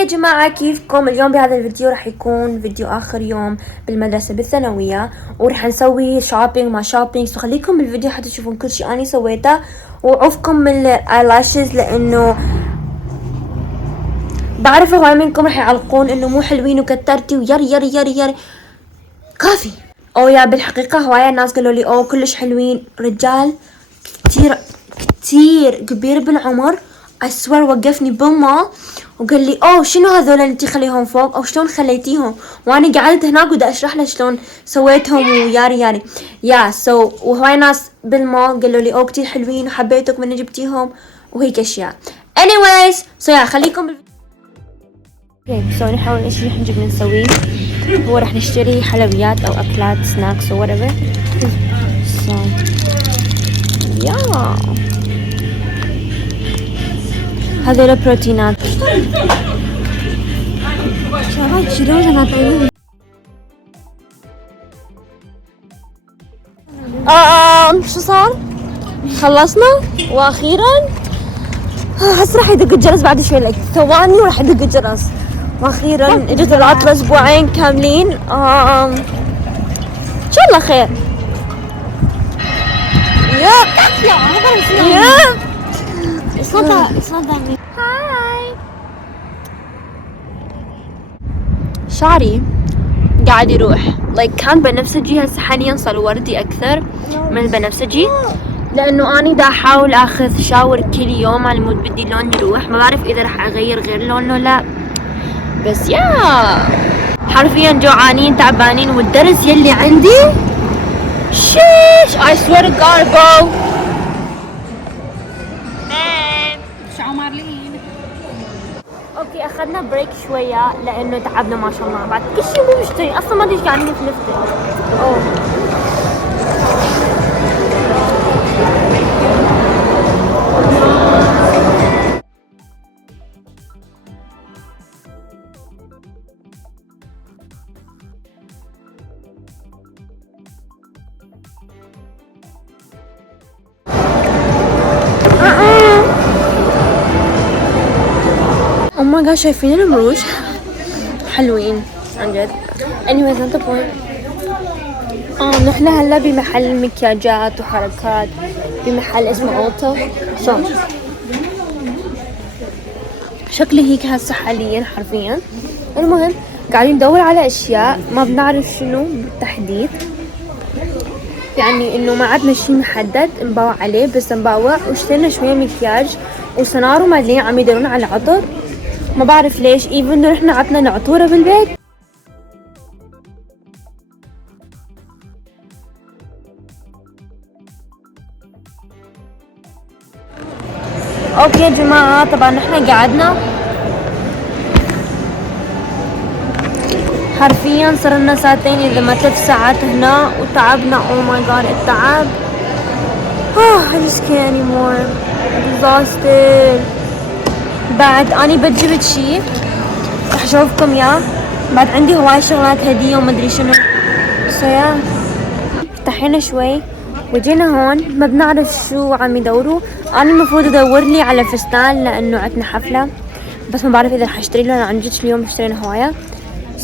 يا جماعة كيفكم؟ اليوم بهذا الفيديو راح يكون فيديو اخر يوم بالمدرسة بالثانوية، وراح نسوي شوبينج ما شوبينج. خليكم بالفيديو حتى تشوفون كل شيء اني سويته، وعوفكم من الايلاشز لانه بعرف هواي منكم راح يعلقون انه مو حلوين وكترتي ويري يري يري يري كافي. او يا بالحقيقة هواي ناس قالوا لي او كلش حلوين. رجال كتير كبير بالعمر اسور وقفني بالمول وقال لي اوه شنو هذول انتي خليهم فوق او شلون خليتيهم، وانا قعدت هناك ودا اشرح له شلون سويتهم وياري يا سو وهواي ناس بالمول قالوا لي اوه كتير حلوين وحبيتك من جبتيهم وهيك اشياء. anyways يا خليكم نحاول ايش راح نجيب نسويه. هو راح نشتري حلويات او اكلات سناكس او whatever. يا هذول بروتينات شباب شيلوز انا طيب. شو صار؟ خلصنا واخيرا هسه راح يدق الجرس بعد شوي لك ثواني وراح يدق الجرس. واخيرا اجت العطلة اسبوعين كاملين. ان شاء الله خير. It's not that big. Hi. شعري قاعد يروح كان بنفسجي، هسه حاليا صار وردي اكثر من بنفسجي لانه اني دا احاول اخذ شاور كل يوم على مود بدي اللون يروح. ما بعرف اذا راح اغير غير لون لو لا، بس يا حرفيا جوعانين تعبانين والدرس يلي عندي شيش I swear to God bro. اوكي اخذنا بريك شويه لانه تعبنا ما شاء الله. بعد كل شيء مو مشتري اصلا، ما ادري ايش قاعدين نفلفته. او ماي جاد شايفين الروج حلوين عن جد. anyways not the point. نحن هلا بمحل مكياجات وحركات بمحل اسمه أولتا. شكلي هيك هسه حاليا حرفيا. المهم قاعدين ندور على اشياء ما بنعرف شنو بالتحديد، يعني انه ما عندنا شي محدد نباوع عليه، بس نباوع واشترينا شوية مكياج وسنارو ما ادري عم يدورون على عطر ما بعرف ليش ايفن انه نحن عطنا نعطوره بالبيت. اوكي يا جماعة طبعا نحن قعدنا حرفيا صرنا ساعتين اذا ما 3 ساعات هنا وتعبنا. او ماي جاد التعب. I just can't anymore. exhausted. بعد اني بجيب شي راح اشوفكم يا بعد عندي هواي شغلات هدية ومدري شنو. يا فتحينا شوي وجينا هون ما بنعرف شو عم يدوروا. انا المفروض ادور لي على فستان لانه عندنا حفلة، بس ما بعرف اذا رح اشتري له. انا عن جد اليوم اشترينا هواية.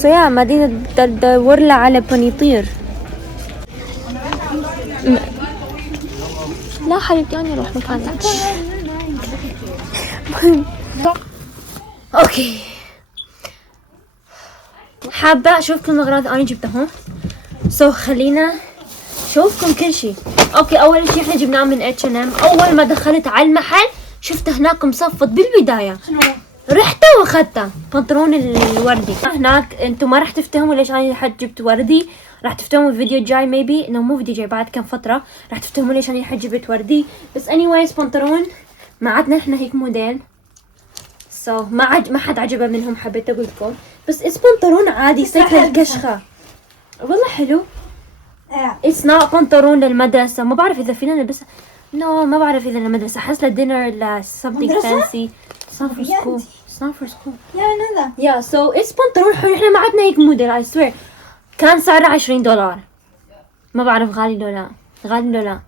يا مدينة ادور له على بونيطير. لا حبيبتي اني اروح مكان اوكي. حابة اشوفكم الاغراض اني جبتهم. خلينا شوفكم كل شيء. اوكي اول شيء احنا جبناه من H&M. اول ما دخلت على المحل شفته هناك مصفط بالبداية، رحته واخذته بنطلون الوردي هناك. انتم ما راح تفتهموا ليش انا حد جبت وردي، راح تفتهموا الفيديو الجاي ميبي، انه مو فيديو جاي بعد كم فترة راح تفتهموا ليش انا حد جبت وردي. بس anyways بنطلون ما عدنا احنا هيك موديل ما حد عجبه منهم حبيت اقول لكم، بس اس بنطلون عادي سكر الكشخة والله حلو. اتس نوت بنطلون للمدرسة. ما بعرف اذا فينا نلبسها ما بعرف اذا للمدرسة، احس للدينر ل something fancy. It's not for school. Yeah so it's بنطلون حلو. احنا ما عندنا هيك موديل I swear. كان سعره $20. ما بعرف غالي لو لا. غالي لو لا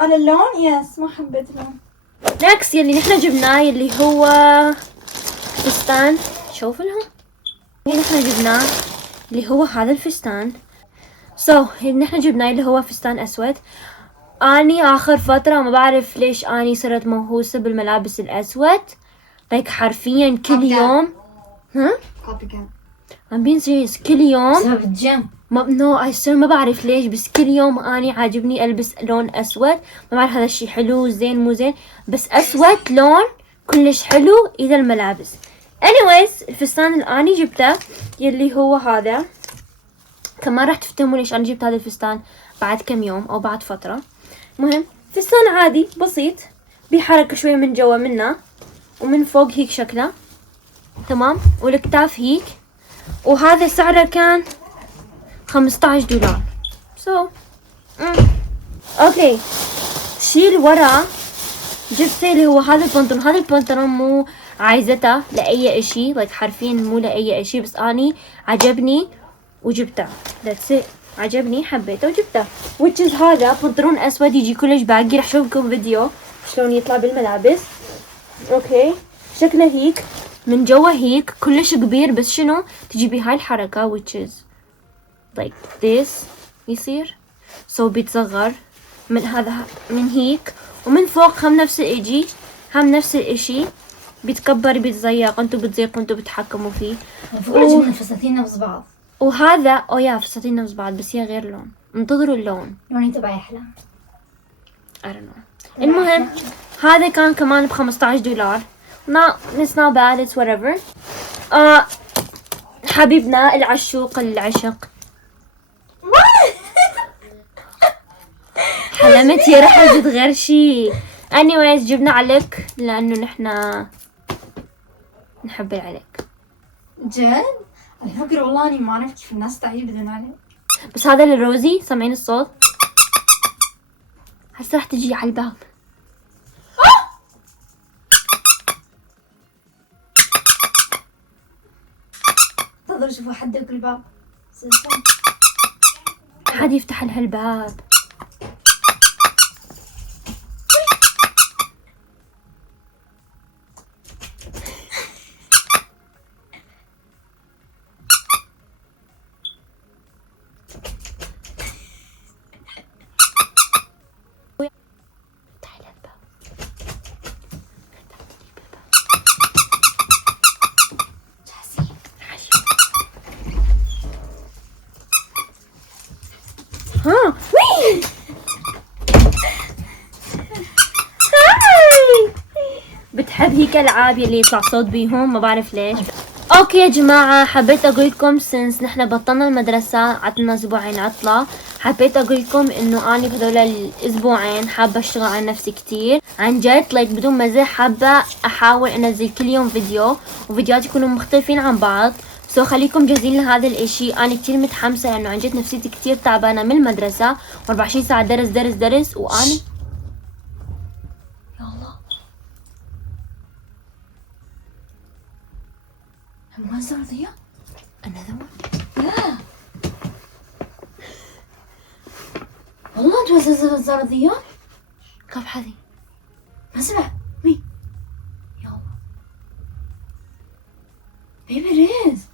على اللون. يس ما حبيت اللون. نكس يلي نحن جبناه يلي هو فستان شوفوا لهم نحن جبناه اللي هو هذا الفستان. نحن جبناه اللي هو فستان اسود. اني اخر فترة ما بعرف ليش اني صرت موهوسة بالملابس الاسود. like حرفيا كل يوم. ها I'm being serious كل يوم بسبب الجيم. ما بعرف ليش، بس كل يوم اني عاجبني البس لون اسود. ما بعرف هذا الشي حلو زين مو زين، بس اسود لون كلش حلو اذا الملابس. anyways الفستان اللي اني جبته يلي هو هذا، كمان راح تفهموا ليش انا جبت هذا الفستان بعد كم يوم او بعد فترة. مهم فستان عادي بسيط بحركة شوية من جوا منه ومن فوق هيك شكله تمام، والكتاف هيك. وهذا سعره كان $15. اوكي شيل ورا جبت اللي هو هذا البنطلون. هذا البنطلون مو عايزته لأي اشي، like حرفيا مو لأي اشي، بس اني عجبني وجبته. that's it. عجبني حبيته وجبته. which is هذا بنطلون اسود يجي كلش باقي. رح اشوفكم فيديو شلون يطلع بالملابس. اوكي شكله هيك من جوا هيك كلش كبير، بس شنو تجي بهاي الحركة which is like this يصير بيتصغر من هذا من هيك، ومن فوق هم نفس الاشي هم نفس الاشي بيتكبر بيتزيق، انتو بتزيقوا انتو بتحكموا فيه. جبنا فساتين نفس بعض. وهذا يا فساتين نفس بعض بس هي غير لون. انتظروا اللون لوني تبعي احلى. I don't know. المهم هذا كان كمان $15. it's not bad, it's whatever. حبيبنا العشوق العشق حلمتي راح اجد غير شي. anyways جبنا عليك لانه نحنا نحب العليك. جد؟ على فكرة والله اني ما عرفت كيف الناس تعيد بدون عليك. بس هذا للروزي سامعين الصوت؟ هسه راح تجي على الباب. انتظروا شوفوا حد يدق الباب. حد يفتح لها الباب. ها وين؟ بتحب هيك العاب يلي يطلع صوت بيهم ما بعرف ليش. اوكي يا جماعة حبيت اقول لكم سنس نحن بطلنا المدرسة عطلنا اسبوعين عطلة، حبيت اقول لكم انه اني بهذول الاسبوعين حابة اشتغل على نفسي كتير عن جد. بدون مزح حابة احاول انزل كل يوم فيديو وفيديوهات يكونوا مختلفين عن بعض. خليكم جاهزين لهذا الاشي. انا كتير متحمسة لانه عن جد نفسيتي كتير تعبانة من المدرسة و24 ساعة درس درس درس. واني يا الله هم زرزية؟ another one. لا والله انت زرزية؟ كيف حذي ما سمع مين؟ يا الله بيبي ريز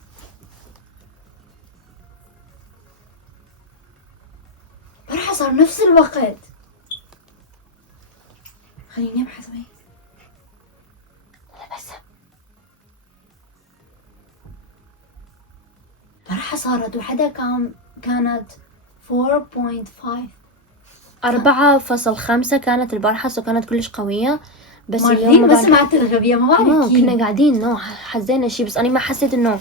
فرحة صار نفس الوقت. خليني ابحث وين. لا بس فرحة صارت وحدة كانت 4.5 4.5 كانت البارحة كانت كلش قوية. بس اليوم مرتين بس سمعت الغبية ما بعرف كيف. كنا قاعدين حزينا شي، بس أنا ما حسيت إنه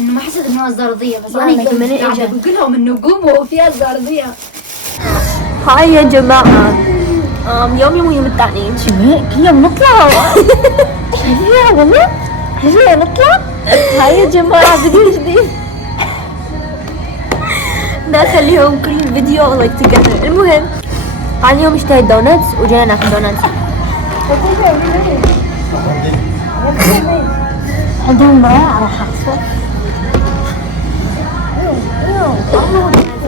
ما حسيت إنه الزرضية، بس يعني أنا من قاعدة بقول لهم إنه قوموا فيها الزرضية. هاي يا جماعة يوم ويوم التانيين كل يوم نطلع. حلوة والله حلوة نطلع. هاي يا جماعة فيديو جديد نخليهم كل فيديو تقدر. المهم عن اليوم اشتريت دونتس وجينا ناكل دونتس. عندهم رائع راح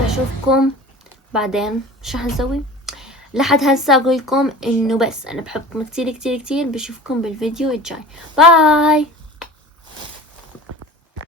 اشوفكم بعدين. شو حنسوي لحد هسه اقول لكم انه بس انا بحبكم كتير كتير كتير. بشوفكم بالفيديو الجاي. باي.